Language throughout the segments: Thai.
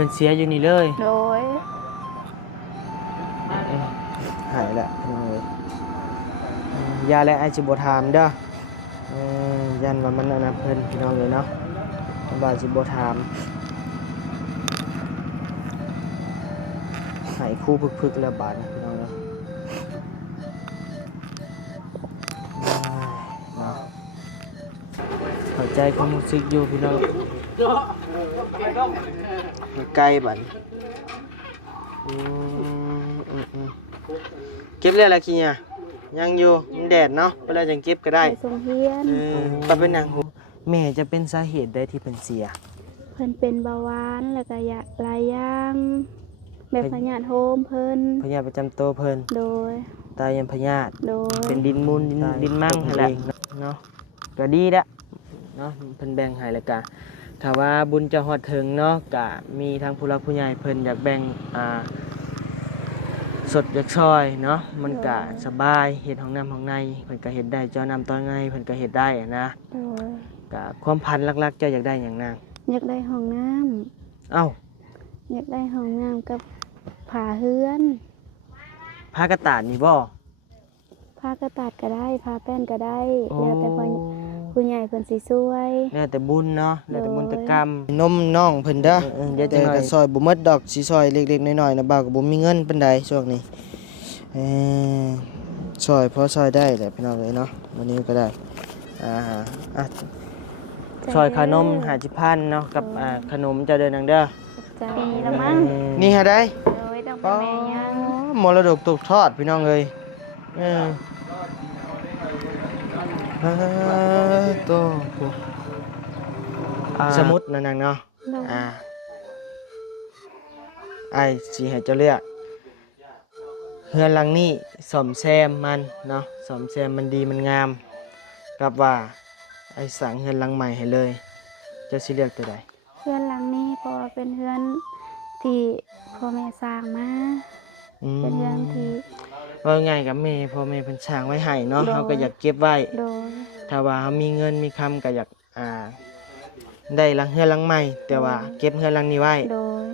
พิ่นเสียอยู่นี่เลย โดย หายแล้วพี่น้องเอ้ยยาและไอจิบ่ถามเด้อยันว่ามันนะเพิ่นพี่น้องเอ้ยเนาะว่าสิบ่ถามหายคู่พึกๆแล้วบาดพี่น้องเอ้ยเนาะเข้าใจความรู้สึกอยู่พี่น้องไกลบัดเก็บเรื่อยอะไรขี้เนี่ยยังอยู่ยังแดดเนาะเวลาจังเก็บก็ได้ ไปส่งเฮียน ก็เป็นหนังหูแม่จะเป็นสาเหตุใดที่เป็นเสีย เพิ่นเป็นเบาหวานแล้วก็ยาหลายอย่างแบบพยาธิโฮมเพิ่น พยาธิประจำตัวเพิ่น โดย ตายยันพยาธิ โดย เป็นดินมูลดินมั่งนั่นแหละเนาะก็ดีละเนาะเพิ่นแบ่งให้แล้วก็ถ้าว่าบุญจะฮอดถึงเนาะก็มีทางผู้หลักผู้ใหญ่เพิ่นอยากแบ่งสดจากซอยเนาะมันก็สบายเฮ็ดห้องน้ำห้องในเพิ่นก็เฮ็ดได้เจ้าน้ำตอนไงเพิ่นก็เฮ็ดได้นะ โดย ก็ความพันหลักๆเจ้าอยากได้หยังนาง อยากได้ห้องน้ำ เอ้า อยากได้ห้องน้ำกับผ้าเฮือน ผ้ากระตาดนี่บ่ ผ้ากระตาดก็ได้ผ้าแป้นก็ได้แล้วแต่ผู้ใหญ่เพิ่นสิช่วย แล้วแต่บุญเนาะแล้วแต่บุญแต่กรรมนมน้องเพิ่นเด้อเดี๋ยวจังหน่อยซอยบ่หมดดอกสิซอยเล็กๆน้อยๆนะบ่าวก็บ่มีเงินปานใดช่วงนี้ซอยพอซอยได้แหละพี่น้องเอ้ยเนาะวันนี้ก็ได้อ่ะซอยขนม50,000เนาะกับขนมเจ้าเด้อนางเด้อ ใจละมั้ง นี่หาได้ โดยต้องเป็นแม่ยัง มรดกตกทอดพี่น้องเอ้ยโตสมุดนั่นนางเนาะไอ้สิให้เจ้าเลือกเฮือนหลังนี้ซ่อมแซมมันเนาะซ่อมแซมมันดีมันงามกับว่าไอ้สั่งเฮือนหลังใหม่ให้เลยเจ้าสิเลือกตัวใด เฮือนหลังนี้เพราะว่าเป็นเฮือนที่พ่อแม่สร้างมาเป็นเฮือนที่ ว่าง่ายกับแม่พ่อแม่เพิ่นสร้างไว้ให้เนาะเฮาก็อยากเก็บไว้ โดย ถ้าว่าเฮามีเงินมีคำก็อยากได้หลังเฮือนหลังใหม่แต่ว่าเก็บเฮือนหลังนี้ไว้ โดย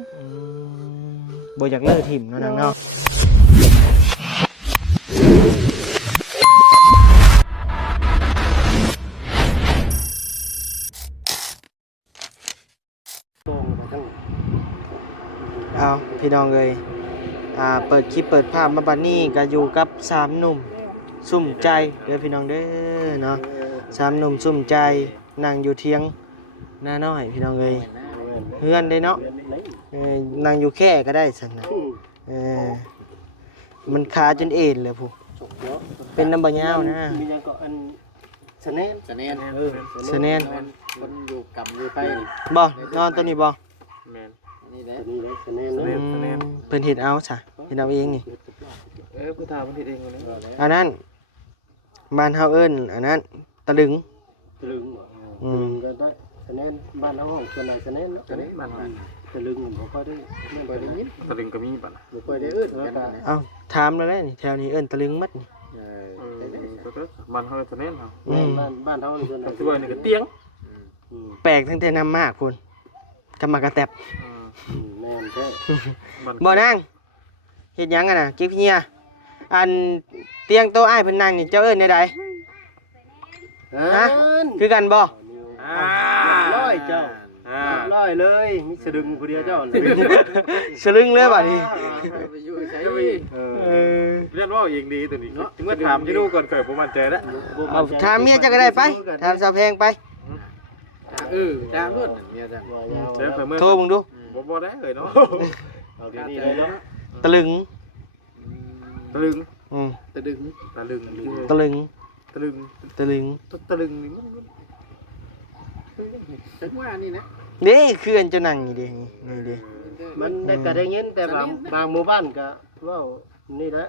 บ่อยากเลิกถิ่มเนาะนางเนาะเอาพี่น้องเอ้ยเปิดคลิปเปิดภาพมาบัดนี้ก็อยู่กับ3หนุ่มสุ่มใจเด้อพี่น้องเด้อเนาะ3หนุ่มสุ่มใจนั่งอยู่เถียงหน้าน้อยพี่น้องเอ้ยเฮือนได้เนาะนั่งอยู่แค่ก็ได้ซั่นน่ะมันขาจนเอ็นเลยผู้เป็นน้ำบ่ยาวนะ มีหยังก็อันสะแนน สะแนน คนอยู่กับอยู่ไป บ่นอนตัวนี้บ่ แม่นนี่แหละนี่แหละสะแนน เพิ่นเฮ็ดเอาซะเฮ็ดเอาเองนี่ ผู้ทาเพิ่นเฮ็ดเองเลย อันนั้นบ้านเฮาเอิ้นอันนั้นตะลึง ตะลึงตะลึงก็ได้สะแนนบ้านเฮาห้องส่วนไหนสะแนนเนาะสะแนนบ้านตะลึงบ่ค่อยได้ไม่ค่อยได้ยิน ตะลึงก็มีป่ะนะ บ่ค่อยได้เอิ้นกัน เอ้าถามแล้วแหละนี่แถวนี้เอิ้นตะลึงหมัดนี่ ก็มันเขาจะเน้นเขา บ้านเฮาส่วนไหน ที่ว่านี่ก็เตียง แปลกตั้งแต่นำมากพุ่นกำมากระแตบ แม่นแท้ บ่นางเฮ็ดหยังกันน่ะเก็บเฮียอันเตียงโต๊ะอ้ายเพิ่นนั่งนี่เจ้าเอิ้นได้ใดฮะคือกันบ่ ร้อยเจ้าร้อยเลยมีสะดึงผู้เดียวเจ้า สลึงเลยบัดนี้ ไปอยู่ใช้ เรียกว่าเองดีตัวนี้ถึงว่าถามที่ดูก่อนเคยผมมั่นใจแล้ว เอาถามเมียจักก็ได้ไปถามสาวแพงไป จ้างรถเมียจ้ะ เดี๋ยวเผื่อเมื่อ โทรมึงดู บ่ได้เลยเนาะ เอาเดี๋ยวนี้เลยเนาะ ตะลึง ตะลึง ตะดึง ตะลึง ตะลึง ตะลึง ตะลึง ตะลึงนี่ จังว่านี่นะ นี่คืออันเจ้านั่งนี่เด้นี่เด้ มันได้ก็ได้ยินแต่บางหมู่บ้านก็เว้านี่แหละ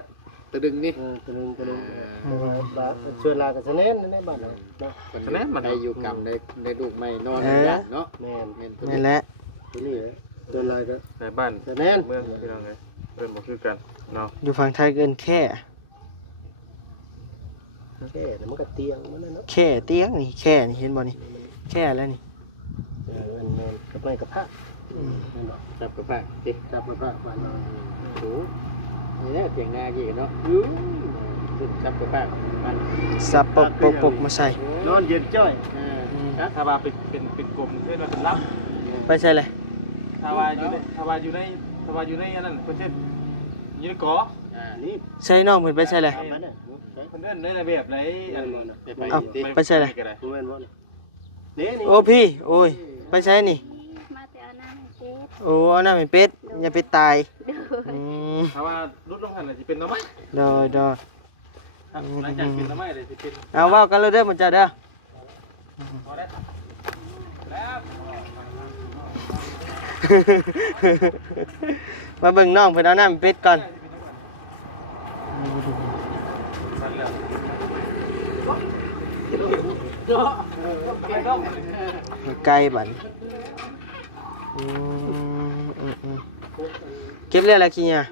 ตะดึงนี่ตะดึงแต่ว่าบางส่วนลาก็สะแนนในบ้านเนาะ ฉะนั้นมัน ได้อยู่กรรมได้ลูกใหม่นอนเนาะแม่น นี่แหละ ตัวนี้ส่วนลาก็ ในบ้าน สะแนน เมืองพี่น้องไงเป็นบ่คือกันเนาะ อยู่ฝั่งไทยเอิ้นแค่ แค่มันก็เตียงมันเนาะ แค่เตียงนี่แค่นี่เห็นบ่นี่แค่แล้วนี่ แม่นก็ ไม่กับผ้าจับกับผ้าติจับกับผ้าบ้านเราโอ้นี่แหละเสียงนากี่เนาะจับกับผ้ามัน สับปกมาใส่ นอนเย็นจ้อย ถ้าว่าเป็นกลมเพื่อนว่าเป็นลับ ไปใส่เลย ถ้าว่าอยู่ในอันนั้นเพิ่นเช่นอยู่ในกอ นี่ ใส่น้องเพิ่นไปใส่เลย มันเนี่ย เพิ่นเดินในแบบไหนอัน เอาไปใส่เลย รู้ไหมว่านี่นี่ โอ้พี่โอ้ยไปใส่นี่ มาแต่เอาน้ำให้เป็ด โอ้เอาน้ำให้เป็ดอย่าไปตาย โดย อืม ถ้าว่าลดลงหันน่ะสิเป็นหน่อไม้ ดอย หลังจากเป็นหน่อไม้เลยสิเป็น เอาเว้ากันเลยเด้อมันจะเด้อ พอได้แล้ว มาเบิ่งน้องเพิ่นเอาน้ำให้เป็ดก่อน มันแล้ว ไกลบัดอืมเก็บเรียอะไรขี้เนี่ย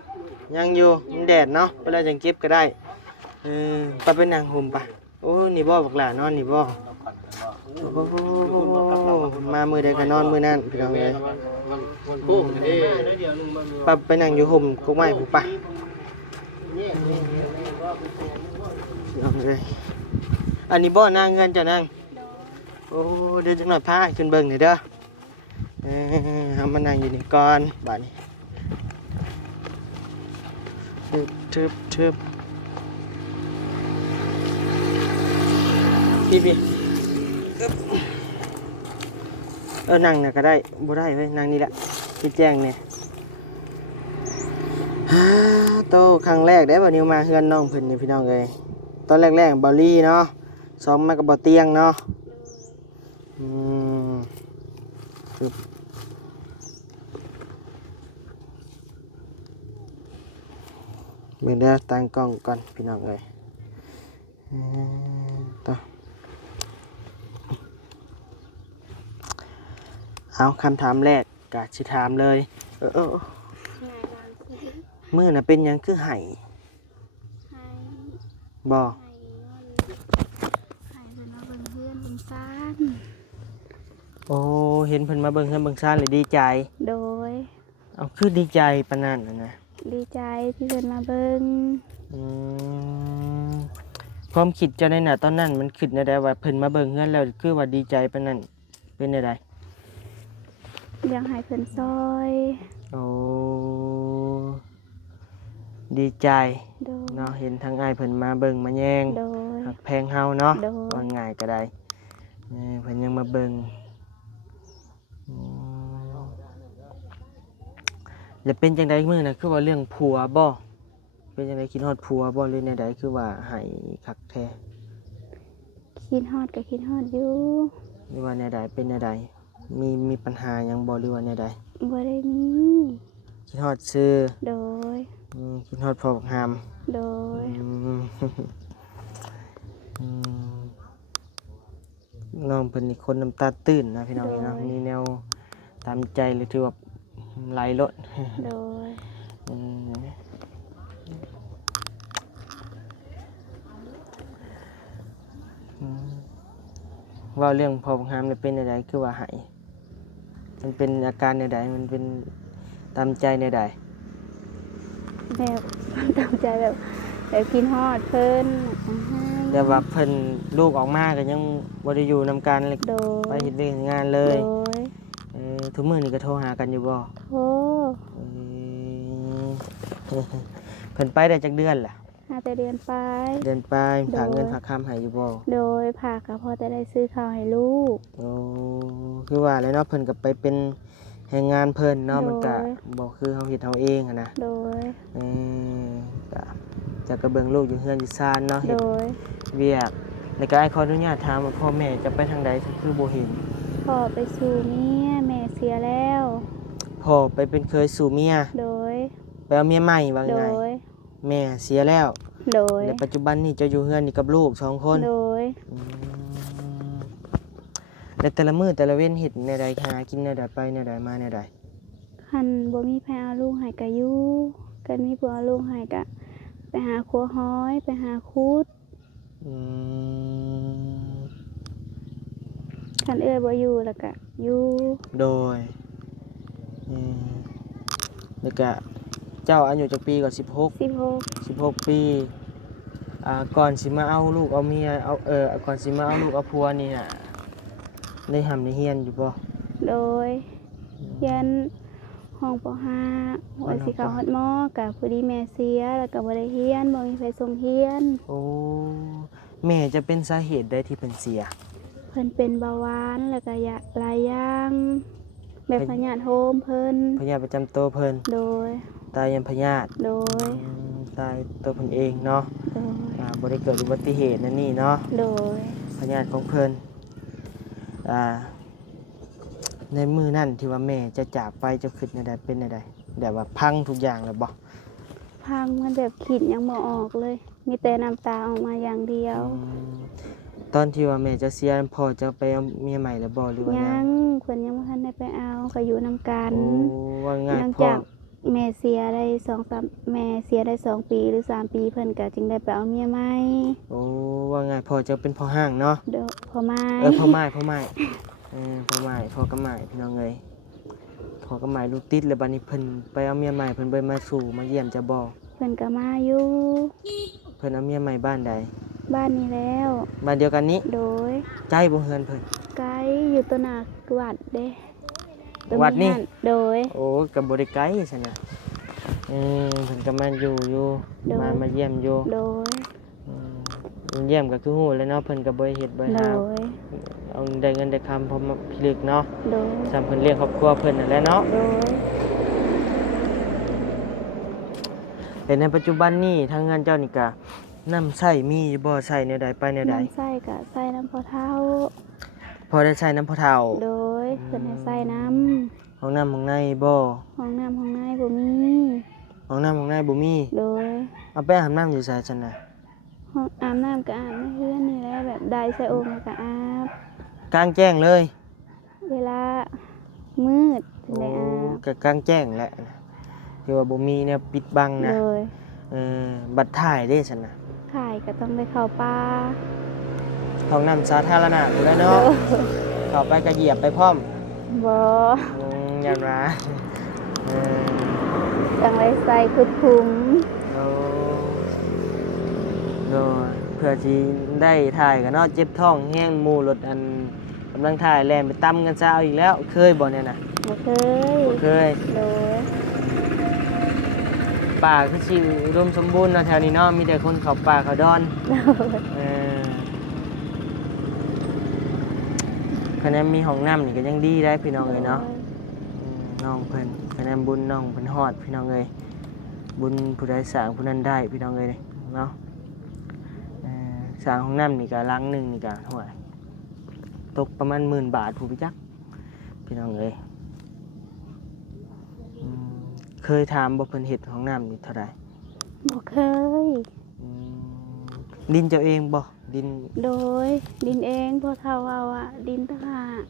ยังอยู่มันแดดเนาะเวลาจังเก็บก็ได้ไปเป็นนางห่มปะโอ้นี่บ่บักหลานอนนี่บ่โอ้มามือใดก็นอนมือนั้นพี่น้องเอ้ย มันโค้งเด้เดี๋ยวนึงมัน ปะไปนั่งอยู่ห่มกกไม้ผู้ปะพี่น้องเอ้ยอันนี้บ่นางเงินเจ้านางโอ้เดี๋ยวจักหน่อยพาขึ้นเบิ่งหน่อยเด้อเอามานั่งอยู่นี่ก่อนบัดนี้ทึบพี่นั่งน่ะก็ได้บ่ได้เว้ยนั่งนี่แหละพี่แจ้งเนี่ยโตครั้งแรกได้บ่นิวมาเฮือนน้องเพิ่นนี่พี่น้องเอ้ยตอนแรกๆบ่ลี่เนาะซ้อมมากับบ่เตียงเนาะปึ๊บเบิ่งเด้อตั้งกล้องก่อนพี่น้องเอ้ยต่อเอาคำถามแรกกะสิถามเลยมื้อน่ะเป็นหยังคือไห้บ่ ให้เพิ่นมาเบิ่งเพื่อนเบิ่งซ่าน โอ้เห็นเพิ่นมาเบิ่งเฮือนเบิ่งซ่านเลยดีใจ โดย เอาคือดีใจปานนั้นน่ะนะ ดีใจที่เพิ่นมาเบิ่ง อืมความคิดเจ้าในน่ะตอนนั้นมันคิดในใดว่าเพิ่นมาเบิ่งเฮือนแล้วคือว่าดีใจปานนั้นเป็นจังได อยากให้เพิ่นซอย โอ้ดีใจ โดย เนาะเห็นทางอ้ายเพิ่นมาเบิ่งมาแยง โดย หักแพงเฮาเนาะ โดย ว่าง่ายก็ได้เพิ่นยังมาเบิ่งแล้วเป็นจังไดมื้อน่ะคือว่าเรื่องผัวบ่เป็นจังไดคิดฮอดผัวบ่หรือแนวใดคือว่าให้คักแท้ คิดฮอดก็คิดฮอดอยู่ หรือว่าแนวใดเป็นแนวใดมีปัญหาหยังบ่หรือว่าแนวใด บ่ได้มี คิดฮอดซื้อ โดย คิดฮอดพ่อบักหาม โดย น้องเป็นอีกคนน้ำตาตื้นนะพี่น้องเนาะมีแนวตามใจเลยถือว่าไหลลด โดย ว่าเรื่องพ่อบักหามเนี่ยเป็นอะไรคือว่าหายมันเป็นอาการใดมันเป็นตามใจใด แบบตามใจแบบคิดฮอดเพิ่น แต่ว่าเพิ่นลูกออกมาก็ยังบ่ได้อยู่นำกันเลย โดย ไปเฮ็ดเรื่องงานเล โด ย ย ทุกมื้อนี้ก็โทรหากันอยู่บ่ โอ้ เพิ่นไปได้จักเดือนล่ะ หาแต่เดือนไป เดือนไปฝากเงินฝากคำให้อยู่บ่ โดยพาก็พอจะได้ซื้อข้าวให้ลูก โอ้คือว่าแล้วเนาะเพิ่นก็ไปเป็นแรงงานเพิ่นเนาะ โดย มันก็บ่คือเฮาเฮ็ดเฮาเองอะนะ โดย ก็จะกระเบื้องลูกอยู่เฮือนอยู่ซ่านเนาะเฮ็ โด ด ย เวียกแล้วก็อ้ายขออนุญาตถามว่าพ่อแม่จะไปทางใดคือบ่เห็น พ่อไปสู่เมียแม่เสียแล้ว พ่อไปเป็นเคยสู่เมีย โดย ไปเอาเมียใหม่ว่า โด ไง ย แม่เสียแล้ว โดย ในปัจจุบันนี่เจะอยู่เฮือนนี่กับลูก2คน โดย อืมแล้วแต่ละมื้อแต่ละเว้นเฮ็ดแนวใดหากินแนวใดไปแนวใดมาแนวใด คันบ่มีแพเอาลูกให้ก็อยู่กันมีผัวเอาลูกให้ก็ไปหาขัวห้อยไปหาคูด อืม คันเอื้อยบ่อยู่แล้วก็อยู่ โดย แล้วก็เจ้าอายุจักปีก็16 16 16 ปีก่อนสิมาเอาลูกเอาเมียเอาก่อนสิมาเอาลูกเอาผัวนี่น่ะได้หำได้เฮียนอยู่บ่ โดยเรียนห้องป .5 ว่าสิเข้าฮอดม.ก็พอดีแม่เสียแล้วก็บ่ได้เรียนบ่มีไผส่งเรียน โอ้แม่จะเป็นสาเหตุใดที่เพิ่นเสีย เพิ่นเป็นเบาหวานแล้วก็ยาหลายอย่างแบบพยาธิโฮมเพิ่น พยาธิประจำตัวเพิ่น โดย ตายยันพยาธิ โดย ตายตัวเพิ่นเองเนาะ โดย บ่ได้เกิดอุบัติเหตุนั่นนี่เนาะ โดย พยาธิของเพิ่นในมือนั่นที่ว่าแม่จะจากไปจะคิดในใดเป็นในใดแบบว่าพังทุกอย่างเลยบ่ พังมันแบบขีดยังบ่ออกเลย มีแต่น้ำตาออกมาอย่างเดียว ตอนที่ว่าแม่จะเสียพ่อจะไปเอาเมียใหม่แล้วบ่หรือว่า ยั ยัง เพิ่นยังบ่ทันได้ไปเอาก็อยู่นำกัน โอ้ว่าง่าย หลัง พ่อ จากแม่เสียได้2-3แม่เสียได้2 ปีหรือ3 ปีเพิ่นก็จึงได้ไปเอาเมียใหม่ โอ้ว่าง่ายพ่อจะเป็นพ่อห้างเนาะ เด้อพ่อไม้ พ่อไม้พ่อไม้พ่อไม้พ่อกระไม้พี่น้องเอ้ยพ่อกระไม้ลูกติดแล้วบัดนี้เพิ่นไปเอาเมียใหม่เพิ่นบ่มาสู่มาเยี่ยมจะบ่ เพิ่นก็มาอยู่ เพิ่นเอาเมียใหม่บ้านใด บ้านนี้แล้ว บ้านเดียวกันนี้ โดย ใจบ่เฮือนเพิ่น ไกลอยู่ตัวหนักวัดเด้ตัว วัดนี่ มีโดย โอ้ก็บ่ได้ไกลซั่นน่ะเพิ่นก็มาอยู่ โดย มาเยี่ยมอยู่ โดย เยี่ยมก็คือฮู้แล้วเนาะเพิ่นก็บ่ได้เฮ็ดบ่ได้ โด หาย เอาได้เงินได้คำพอมาพิลึกเนาะ โดย จำเพิ่นเลี้ยงครอบครัวเพิ่นนั่นแหละเนาะ โดย แต่ในปัจจุบันนี้ทางงานเจ้านี่ก็น้ำใช้มีอยู่บ่ใช้แนวใดไปแนวใด น้ำไส้กับไส้น้ำพอเท่า พอได้ใช้น้ำพอเฒ่า โดยเพิ่นให้ไส้น้ ห้องน้ำห้องในบ่ ำห้องน้ำห้องในบ่มี ห้องน้ำห้องในบ่มี โดย เอาไปอาบน้ำอยู่ไสซั่นน่ะ ห้องอาบน้ำก็อาบในเฮือนนี่แหละแบบได้ใส่โอ่งแล้วก็อาบ กลางแจ้งเลย เวลามืดถึง โอ้ ได้อาบ ก็กลางแจ้งแหละที่ว่าบ่มีเนี่ยปิดบังนะ โดย บัตรถ่ายได้ซั่นน่ะ ขายก็ต้องไปเข้าป่า ห้องน้ำสาธารณะพู้นแหล้วเนาะเข้าไปก็เหยียบไปพร้อม บ่ ยันว่าเออ ต้องไปใส่คุดคุ้ม โอ้โดยเพื่อที่ได้ถ่ายกันเนาะเจ็บท้องแห้งหมู่รถอันกำลังถ่ายแล่นไปตำกันซะเอาอีกแล้วเคยบ่เนี่ยน่ะ บ่เคย บ่เคย โดย ป่าคือสิอุดมสมบูรณ์เนาะแถวนี้เนาะมีแต่คนเขาป่าเขาดอน โดย เออคะแนนมีห้องน้ำนี่ก็ยังดีได้พี่น้องเลยเนาะน้องเพิ่นคะแนนบุญน้องเพิ่นฮอดพี่น้องเลยบุญผู้ใดสร้างผู้นั้นได้พี่น้องเลยเนาะสร้างห้องน้ำนี่ก็หลังหนึงนี่ก็เท่าไหร่ตกประมาณ10,000 บาทผู้พิจักพี่น้องเลยเคยถามบ่เพิ่นเฮ็ดห้องน้ำนี่เท่าไหร่ บ่เคย ดินเจ้าเองบ่ดิน โดยดินเองพอเท่าเอาอะดินต่างหาก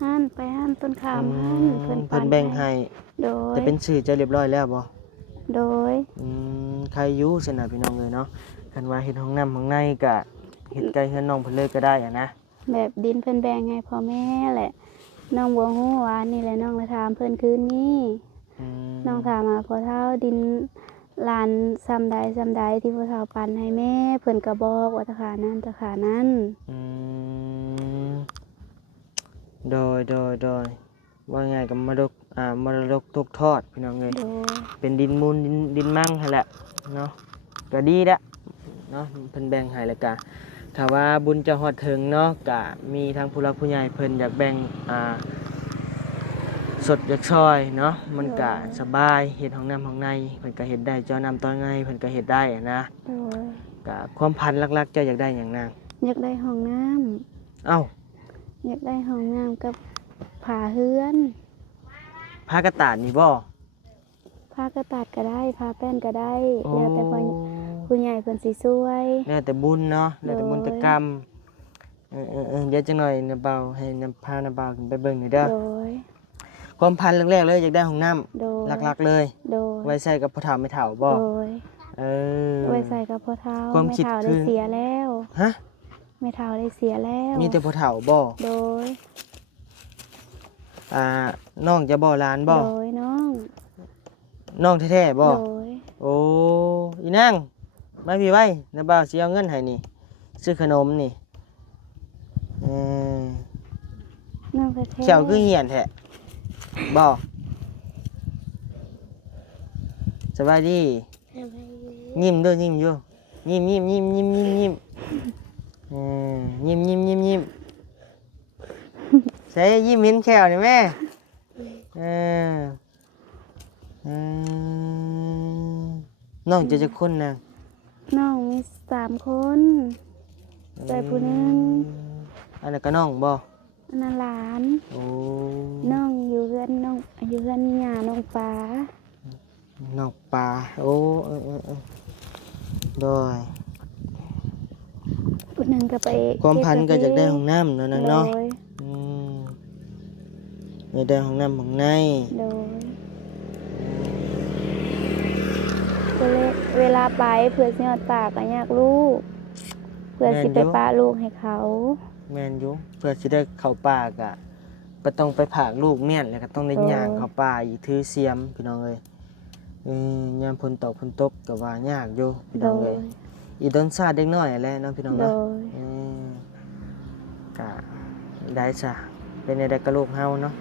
หั่นไปหั่นต้นขามหั่นเพิ่น เพิ่นแบ่งให้ โดย แต่เป็นชื่อเจะเรียบร้อยแล้วบ่ โดย ใครอยู่สนะพี่น้องเลยเนาะคันว่าเฮ็ดห้องน้ำห้องในก็เฮ็ดใกล้เฮือนน้องเพิ่นเลยก็ได้อะนะ แบบดินเพิ่นแบ่งให้พ่อแม่แหละน้องบ่ฮู้ว่านี่แหละน้องเลยถามเพิ่นคืนนี้น้องถามมาพอเท่าดินลานซ้ำใดที่พอเท่าปันให้แม่เพิ่นก็บอกว่าตะขานั้นตะขานั้น โดยว่าไงกับมรดกตกทอดพี่น้องเลย โดย เป็นดินมูลดินมั่งหั่นแหละเนาะก็ดีละเนาะเพิ่นแบ่งให้แล้วก็ถ้าว่าบุญจะฮอดถึงเนาะก็มีทางผู้หลักผู้ใหญ่เพิ่นอยากแบ่งสดอยากซอยเนาะมันก็สบายเฮ็ดห้องน้ำห้องในเพิ่นก็เฮ็ดได้เจ้าน้ำตอนไงเพิ่นก็เฮ็ดได้อะนะ โดย ก็ความพันหลักๆเจ้าอยากได้หยังนาง อยากได้ห้องน้ำ เอ้า อยากได้ห้องน้ำกับผาเฮือน ผ้ากระตาดนี่บ่ ผ้ากระตัดก็ได้ผ้าแป้นก็ได้แล้วแต่ผู้ใหญ่เพิ่นสิช่วย แล้วแต่บุญเนาะแล้วแต่บุญแต่กรรมเดี๋ยวจังหน่อยนะเบาให้นำพานะเบาขึ้นไปเบิ่งหน่อยเด้อ โดย ความพันแรกๆเลยอยากได้ห้องน้ำ โดย หลักๆเลย โดย ไว้ใส่กับพ่อเฒ่าแม่เฒ่าบ่ โดย เออ ไว้ใส่กับพ่อเฒ่า ความ แม่ คิด เฒ่า คื ได้ อ เสียแล้ว ฮะ แม่เฒ่าได้เสียแล้ว มีแต่พ่อเฒ่าบ่ โดย น้องจะบ่หลานบ่ โดยน้อง น้องแท้ๆบ่ โดย โอ้อีนางมาพี่ไว้น้าบ่าวสิเอาเงินให้นี่ซื้อขนมนี่เออ น้องแท้ๆ เขียวคือเหียนแท้บ่สบายดียิ้มด้วยยิ้มอยู่ยิ้มเออยิ้มใส่ยิ้มเห็นแขวนี่แม่เออน้องจะคนนะ น้องมี3 คนแต่ผู้หนึง อันนั้นก็น้องบ่ อันนั้นหลาน โอ้ น้องอยู่เฮือนน้องอยู่เฮือนย่าน้องปลา น้องปลาโอ้โดย ผู้หนึงก็ไป ความพันธุ์ก็อยากได้ห้องน้ำเนาะนางเนาะ โดย อืมอยากได้ห้องน้ำห้องใน โดยก็เลยเวลาไปเพื่อสิฮอดปากก็อยากลูกเพื่อสิไปป้าลูกให้เขา แม่นอยู่เพื่อสิได้เข้าป่ากะบ่ต้องไปผากลูกเมียนแล้วก็ต้องได้ย่างเข้าป่าอีกถือเสียมพี่น้องเอ้ยยามฝนตกก็ว่ายากอยู่พี่ โด น้อง ย เอ้ยอีต้นชาติเด็กน้อยแหละเนาะพี่น้อง โด เนาะ ย กะได้ซะเป็นได้กะลูกเฮาเนาะ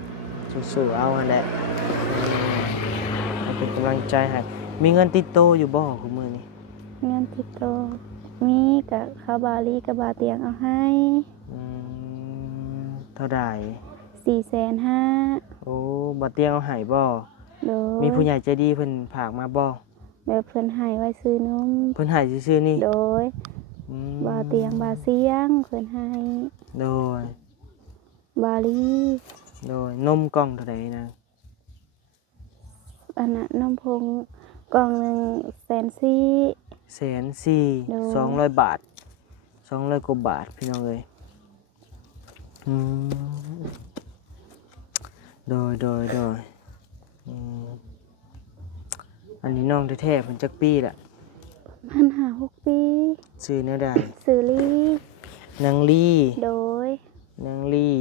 สู้ๆเอาหั่นแหละเป็นกำลังใจให้มีเงินติดโตอยู่บ่คุมื้อนี้ เงินติดตัวมีกับเขาบาลีกับบาเตียงเอาให้ อืมเท่าใด 450,000 โอ้บ่เตียงเอาให้บ่ โดย มีผู้ใหญ่ใจดีเพิ่นฝากมาบ่ แบบเพิ่นให้ไว้ซื้อนม เพิ่นให้ซื่อๆนี่ โดย อืม บาเตียงบาเสียงเพิ่นให้ โดย บาลี โดยนมกล่องเท่าใดนะ อันน่ะนมพงกล่องหนึง140,000 140,000 200 บาท200กว่าบาทพี่น้องเอ้ยอืมโดยอืมอันนี้น้องแท้ๆเพิ่นจักปีละ มันหา6 ปี ชื่อแนวใด ซื้อลี นางลี่ โดย นางลี่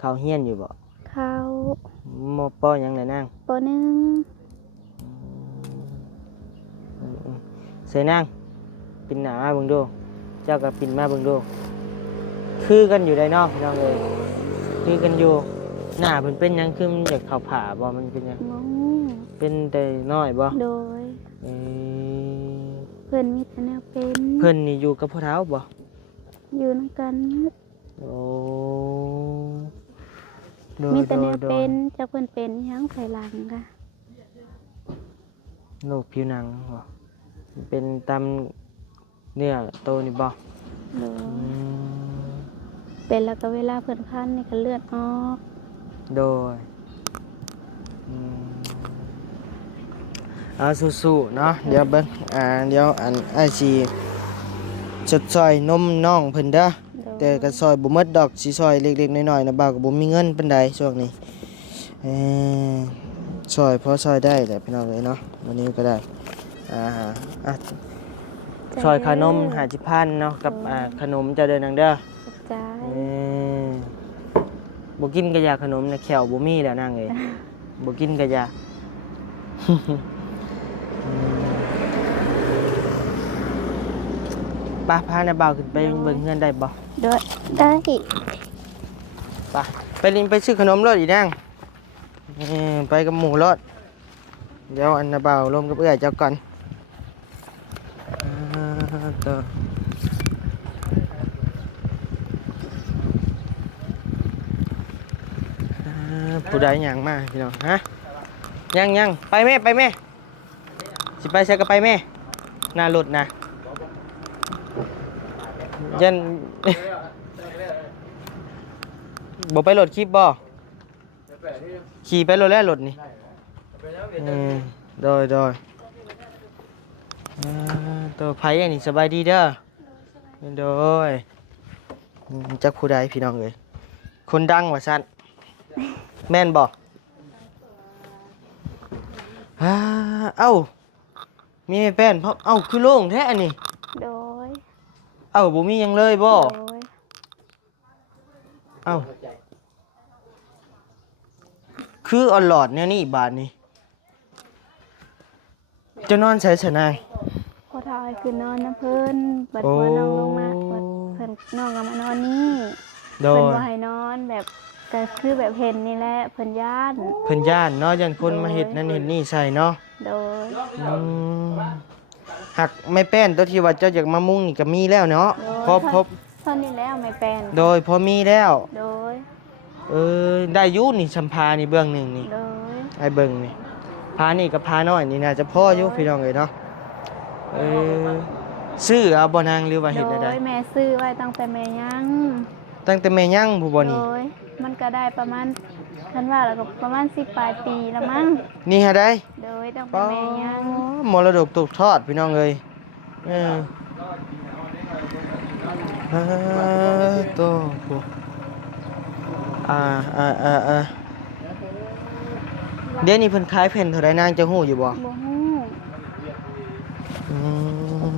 เขาเฮียนอยู่บ่ เข้าม ป้อหยังไดนาง ปหนึ่ง เสยนางปินหน้ามาเบิ่งดูเจ้าก็ปินมาเบิ่งดูคือกันอยู่ได้เนาะพี่น้องเอ้ยคือกันอยู่หน้าเพิ่นเป็นหยังคือมันอยากเข้าผ่าบ่มันเป็นหยัง งง เป็นแต่น้อยบ่ โดย เอ่อ เพิ่นมีแต่แนวเป็น เพิ่นนี่อยู่กับพ่อเฒ่าบ่ อยู่นำกัน โอ้ มีแต่แนวเป็นจักเพิ่นเป็นหยังไผหลังค่ะ โรคผิวหนังบ่เป็นตามเนื้อโตนี่บ่ โดย อืม เป็นแล้วก็เวลาเพิ่นคันนี่ก็เลือดออก โดยอืมเอาสู้ๆเนาะเดี๋ยวเบิ่งเดี๋ยวอันอ้ายสิชดซอยนมน้องเพิ่นเด้อ โดย แต่ก็ซอยบ่หมดดอกสิซอยเล็กๆน้อยๆนะบ่าวก็บ่มีเงินปานใดช่วงนี้เออซอยพอซอยได้แหละพี่น้องเอ้ยเนาะวันนี้ก็ได้อ่ะซอยขนม50,000เนาะกับขนมเจ้าเด้อนางเด้อ ขอบใจ เออบ่กินก็อยาขนมนะแขวบ่มีแล้วนางเอ้ยบ่กินก็อยา ป้าพาในบ่าวขึ้นไปเบิ่งเงินได้บ่ โดยได้ ไปลินไปซื้อขนมรถอีนางไปกับหมู่รถเดี๋ยวอันนะบ่าวลมกับเอื้อยเจ้าก่อนต่อผู้ใดย่างมาพี่น้องฮะยังไปแม่สิไปใส่ก็ไปแม่หน้ารถนะยัน บ่ไปรถคลิปบ่ขี่ไปรถแล้วรถนี่โดยตัวไผอันนี้สบายดีเด้อโดยจักผู้ใดพี่น้องเอ้ยคนดังว่าซั่นแม่นบ่เอ้ามีแม่แป้นเพราะเอ้าคือโล่งแท้อันนี้ โดย เอ้าบ่มีหยังเลยบ่ โดย เอ้าคือออนหลอดเนี่ยนี่บาทนี่ จะนอนใช้ชนะ พอเท่าให้คือนอนนะเพิ่นบัดพอน้องลงมาบัดเพิ่นน้องก็มานอนนี่ โด เพิ่น ย บ่ให้นอนแบบก็คือแบบเห็นนี่แหละเพิ่นย้าน เพิ่นย่านเนาะยันคนมาเฮ็ดนั่นเฮ็ดนี่ใส่เนาะ โดย อืมหักไม่แป้นตัวที่ว่าเจ้าอยากมามุ่งนี่ก็มีแล้วเนาะครบ เท่านี้แล้วไม่เป็น โดยพอมีแล้ว โดย ได้อยู่นี่สัมภานี่เบื้องหนึงนี่ โดย ไอ้เบิ่งนี่พานี่กับพาน้อยนี่น่าจะพ่ออยู่พี่น้องเอ้ยเนาะซื้อเอาบ่นางหรือว่าเฮ็ด โด ได้ ยแม่ซื้อไว้ตั้งแต่แม่ยัง ตั้งแต่แม่ยังผู้บ่ โด นี่ ยมันก็ได้ประมาณคันว่าแล้วก็ประมาณ10ปลายปีแล้วมั้ง นี่หาได้ โดยตั้งแต่แม่ยัง มรดกตกทอดพี่น้องเอ้ยโตผู้เดี๋ยวนี้เพิ่นขายแผ่นเท่าใดนางจะฮู้อยู่บ่ บ่ฮู้ อืม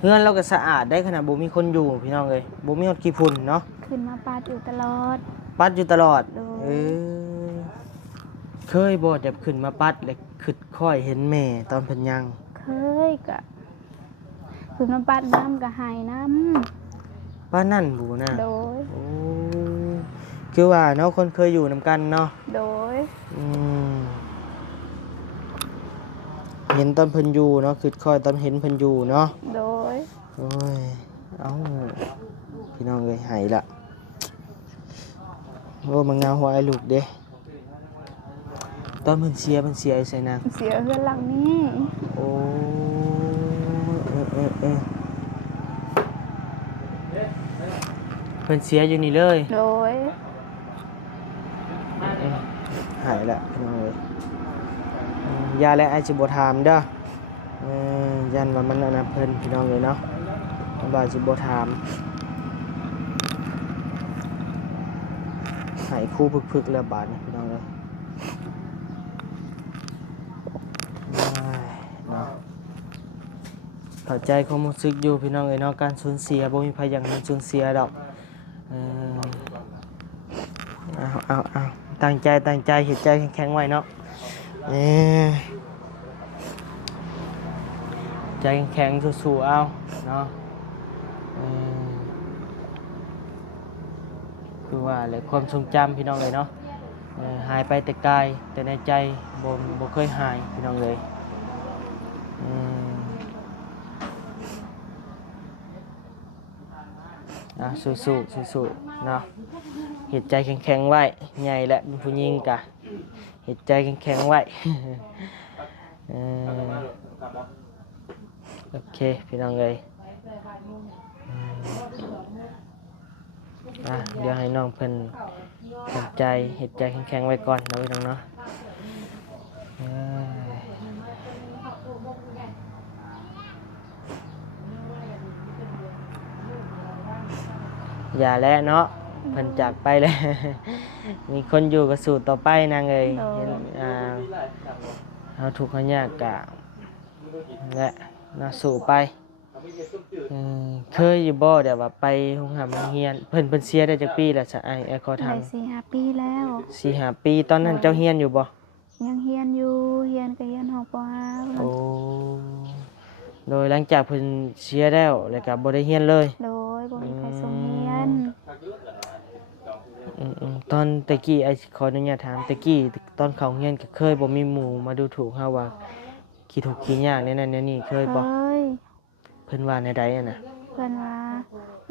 เฮือนเราก็สะอาดได้ขนาดบ่มีคนอยู่พี่น้องเอ้ยบ่มีฮอดขี้ฝุ่นเนาะ ขึ้นมาปาดอยู่ตลอด ปัดอยู่ตลอด โดย เคยบ่จะขึ้นมาปัดแล้วคิดค่อยเห็นแม่ตอนเพิ่นยัง เคยก็ขึ้นมาปาดน้ำก็หายน้ ป้านนั่นบ่นะ ำโดย โอ้คือว่าเนาะคนเคยอยู่นํกันเนาะ โดย อืมเห็นตอนเพิ่นอยู่เนาะคิดค่อยตอนเห็นเพิ่นอยู่เนาะ โดย โอ้ยเอ้าพี่น้องเอ้ยหายละโอ้มันเงาหัวไอ้ลูกเด้ตอนเพิ่นเสียไอ้ใส่นาง เสียเฮือนหลังนี้ โอ้เพิ่นเสียอยู่นี่เลย โดย หายละพี่น้องเอ้ยยาและไอจิบ่ถามเด้อยันว่ามันอันนั้นเพิ่นพี่น้องเอ้ยเนาะบ่าสิบ่ถามหายคู่พึกๆแล้วบาดนี่พี่น้องเอ้ยเนาะเข้าใจความรู้สึกอยู่พี่น้องเอ้ยเนาะการสูญเสียบ่มีไผอยากให้สูญเสียดอกเอาตั้งใจเฮ็ดใจแข็งๆไว้เนาะใจแข็งๆสู้ๆเอาเนาะคือว่าแหละความทรงจำพี่น้องเลยเนาะหายไปแต่กายแต่ในใจบ่เคยหายพี่น้องเลยสู้ๆเนาะเห็ดใจแข็งๆไว้ใหญ่และเป็นผู้หญิงกะเห็ดใจแข็งๆไว้ โอเคพี่น้องเลยเดี๋ยวให้น้องเพิ่นเห็ดใจแข็งๆไว้ก่อนนะพี่น้องเนาะอย่าแล้วเนาะเพิ่นจากไปเลย มีคนอยู่ก็สู้ต่อไปนางเอ้ยเห็นเฮาทุกข์เฮายากกะและน่าสู้ไปเคยอยู่บ่เดี๋ยวว่าไปโรงหำเฮียนเพิ่นเสียได้จักปีแล้วซะไอ้ขอถาม ได้4-5 ปีแล้ว 4-5 ปีตอนนั้นเจ้าเฮียนอยู่บ่ ยังเฮียนอยู่เฮียนก็เฮียนหกปห้า โอ้โดยหลังจากเพิ่นเสียแล้วก็บ่ได้เฮียนเลย โดยบ่มีใครส่งเฮียน ตอนตะกี้ไอ้ขออนุญาตถามตะกี้ตอนเขาเฮียนก็เคยบ่มีหมู่มาดูถูกเฮาว่าขี้ทุกข์ขี้ยากแนั่นนี่เคยบ่ ย เพิ่นว่าในใดอะน่ะ เพิ่นว่า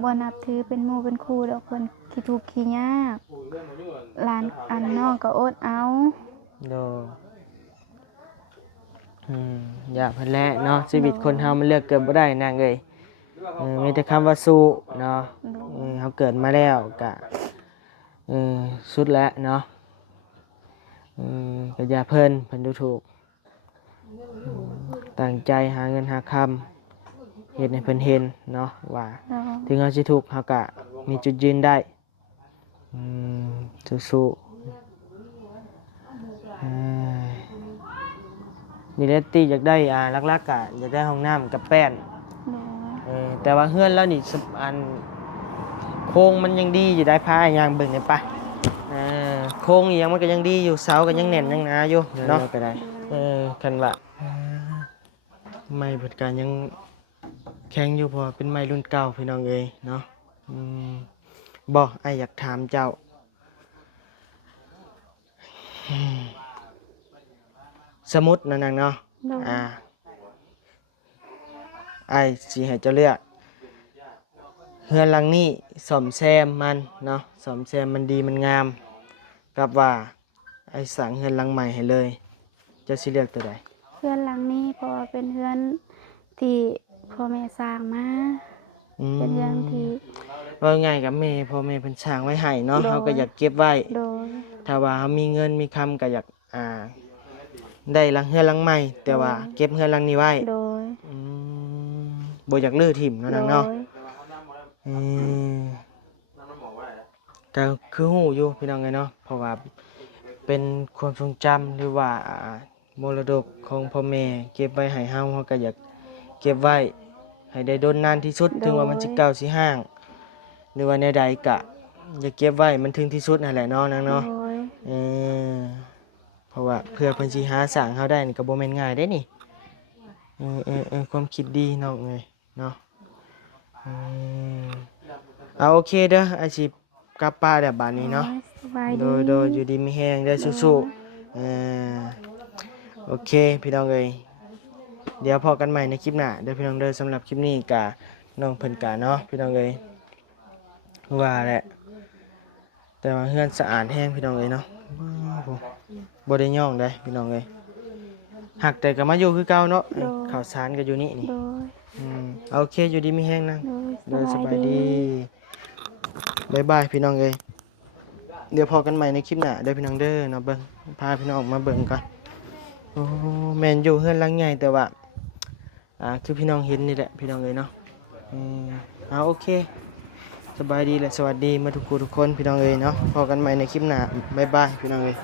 บ่นับถือเป็นหมู่เป็นครูดอกเพิ่นขี้ทุกข์ขี้ยากหลานอันน้องก็อดเอา โดอยากเพิ่นแหละเนาะชีวิตคนเฮามันเลือกเกิดบ่ได้นางเอ้ยมีแต่คำว่าสู้เนาะเฮาเกิดมาแล้วก็สุดแล้วเนาะก็อย่าเพิ่นดูถูกตั้งใจหาเงินหาคำเฮ็ดให้เพิ่นเห็นเนาะว่าถึงเฮาสิทุกข์เฮาก็มีจุดยืนได้สู้ๆนี่แหละติอยากได้หลักๆก็อยากได้ห้องน้ำกับแป้นแต่ว่าเฮือนแล้วนี่อันโครงมันยังดีอยู่ได้พาอย่างเบิ่งได้ปะโครงอีหยังมันก็ยังดีอยู่เสาก็ยังแน่นยังหนาอยู่เนาะก็ได้คันว่า ไม้เพิ่นก็ยังแข็งอยู่เพราะว่าเป็นไม้รุ่นเก่าพี่น้องเอ้ยเนาะอืมบ่อ้ายอยากถามเจ้าอืมสมมุตินั่นน่ะเนาะ โดย อ้ายสิให้เจ้าเลือกเฮือนหลังนี้ซ่อมแซมมันเนาะซ่อมแซมมันดีมันงามกับว่าไอ้สร้างเฮือนหลังใหม่ให้เลยเจ้าสิเลือกตัวใด เพื่อนหลังนี้เพราะว่าเป็นเพื่อนที่พ่อแม่สร้างมาเป็นเรื่องที่ ว่าง่ายกับแม่พ่อแม่เพิ่นสร้างไว้ให้เนาะ โดย เฮาก็อยากเก็บไว้ โดย ถ้าว่าเฮามีเงินมีคำก็อยากได้หลังเฮือนหลังใหม่ แต่ว่าเก็บเฮือนหลังนี้ไว้ โดย อืมบ่อยากลื้อถิ่มเนาะ โด นาง ย เนาะอืมก็คือฮู้อยู่พี่น้องเอ้ยเนาะเพราะว่าเป็นความทรงจำหรือว่ามรดกของพ่อแม่เก็บไว้ให้เฮาก็อยากเก็บไว้ให้ได้ดนนานที่สุดถึงว่ามันสิเก่าสิห้าง หรือว่าแนวใดก็อยากเก็บไว้มันถึงที่สุดนั่นแหละเนาะนาง โด เนาะ ย เออเพราะว่าเพื่อเพิ่นสิหาสร้างเฮาได้นี่ก็บ่แม่นง่ายเด้นี่ความคิดดีน้องเอ้ยเนาะเอาโอเคเด้ออาชีพกลับป่าแบบบาดนี้เนาะ สบาย โด ดี ยอยู่ดีมีแฮงเด้อสู้ๆโอเคพี่น้องเอ้ยเดี๋ยวพอกันใหม่ในคลิปหน้าเด้อพี่น้องเด้อสำหรับคลิปนี้ก็น้องเพิ่นก็เนาะพี่น้องเอ้ยว่าแหละ แต่ว่าเฮือนสะอาดแห้งพี่น้องเอ้ยเนาะว้าวบ่ได้ย่องได้พี่น้องเอ้ยหักแต่ก็มาอยู่คือเก่าเนาะข้าวสารก็อยู่นี่นี่ โดย โอเคอยู่ดีมีแห้งนะ โดย สบายดีบ๊ายบายพี่น้องเอ้ยเดี๋ยวพอกันใหม่ในคลิปหน้าเด้อพี่น้องเด้อเนาะเบิ่งพาพี่น้องออกมาเบิ่งก่อนโอ้แม่นอยู่เฮือนหลังใหญ่แต่ว่าคือพี่น้องเห็นนี่แหละพี่น้องเอ้ยเนาะโอเคสบายดีและสวัสดีมาทุกคนพี่น้องเอ้ยเนาะพอกันใหม่ในคลิปหน้าบ๊ายบายพี่น้องเอ้ย